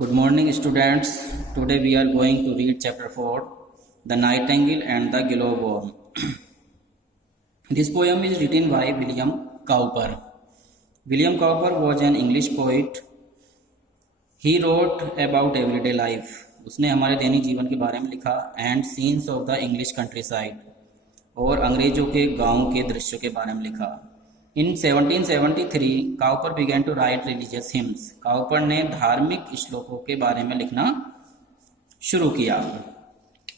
Good morning, students. Today we are going to read chapter 4, The Nightingale and the Glowworm. This poem is written by William Cowper. William Cowper was an English poet. He wrote about everyday life. उसने हमारे दैनिक जीवन के बारे में लिखा and scenes of the English countryside और अंग्रेजों के गांव के दृश्यों के बारे में लिखा. In 1773, Cowper began to write religious hymns. Cowper ने धार्मिक श्लोकों के बारे में लिखना शुरू किया.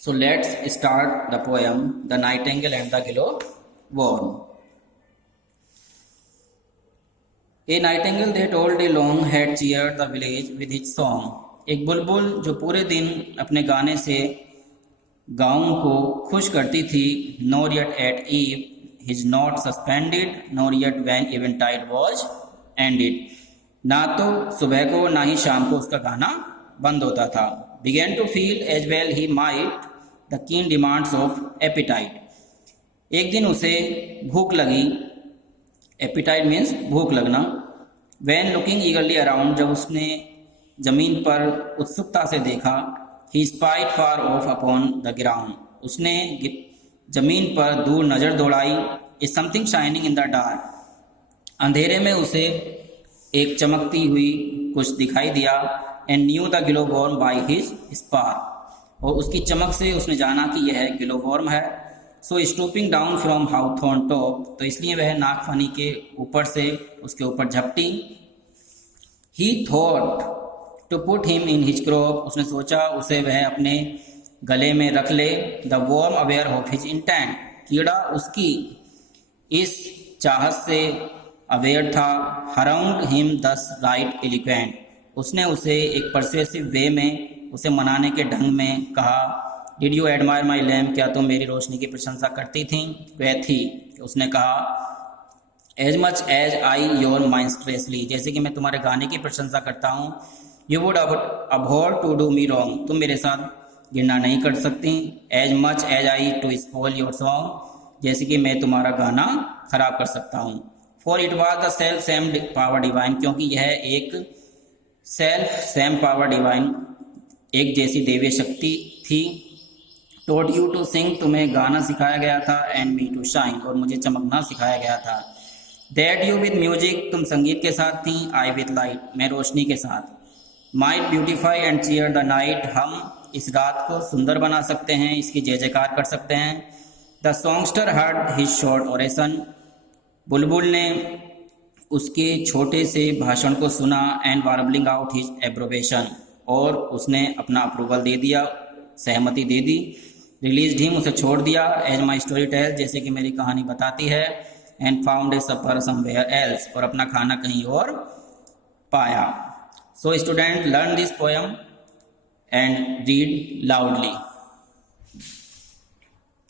So let's start the poem The Nightingale and the Glowworm. A nightingale that all day long had cheered the village with his song. एक बुलबुल जो पूरे दिन अपने गाने से गाँव को खुश करती थी. Nor yet at eve his note suspended, nor yet when eventide was ended. ना तो सुबह को ना ही शाम को उसका गाना बंद होता था. Began to feel as well he might the keen demands of appetite. एक दिन उसे भूख लगी. Appetite means भूख लगना. When looking eagerly around, जब उसने जमीन पर उत्सुकता से देखा, he spied far off upon the ground. उसने जमीन पर दूर नजर दौड़ाई. Is something shining in the dark. अंधेरे में उसे एक चमकती हुई कुछ दिखाई दिया. And knew the glowworm by his spark. और उसकी चमक से उसने जाना कि यह ग्लोवर्म है. So stooping down from Hawthorne top, तो इसलिए वह नागफनी के ऊपर से उसके ऊपर झपटी. He thought to put him in his crop. उसने सोचा उसे वह अपने गले में रख ले. The worm aware of his intent. कीड़ा उसकी इस चाहत से अवेयर था. Harangued him thus right eloquent. उसने उसे एक परsuasive वे में उसे मनाने के ढंग में कहा. Did you admire my lamp? क्या तुम मेरी रोशनी की प्रशंसा करती थी? वह थी. उसने कहा As much as I your minstrelsy. जैसे कि मैं तुम्हारे गाने की प्रशंसा करता हूँ. You would abhor to do me wrong. तुम मेरे साथ गिरना नहीं कर सकती. As much as I to spoil your song. जैसे कि मैं तुम्हारा गाना खराब कर सकता हूँ. For it was the self same power divine. क्योंकि यह एक self same power divine एक जैसी दैवीय शक्ति थी. Taught you to sing. तुम्हें गाना सिखाया गया था. And me to shine. और मुझे चमकना सिखाया गया था. That you with music. तुम संगीत के साथ थी. I with light. मैं रोशनी के साथ. Might beautify and cheer the night. हम इस रात को सुंदर बना सकते हैं. इसकी जय जयकार कर सकते हैं. The songster heard his short oration. बुलबुल ने उसके छोटे से भाषण को सुना. And warbling out his approbation. और उसने अपना अप्रूवल दे दिया, सहमति दे दी. Released him. उसे छोड़ दिया. As my story tells. जैसे कि मेरी कहानी बताती है. And found a supper somewhere else. और अपना खाना कहीं और पाया. So student, learn this poem and read loudly.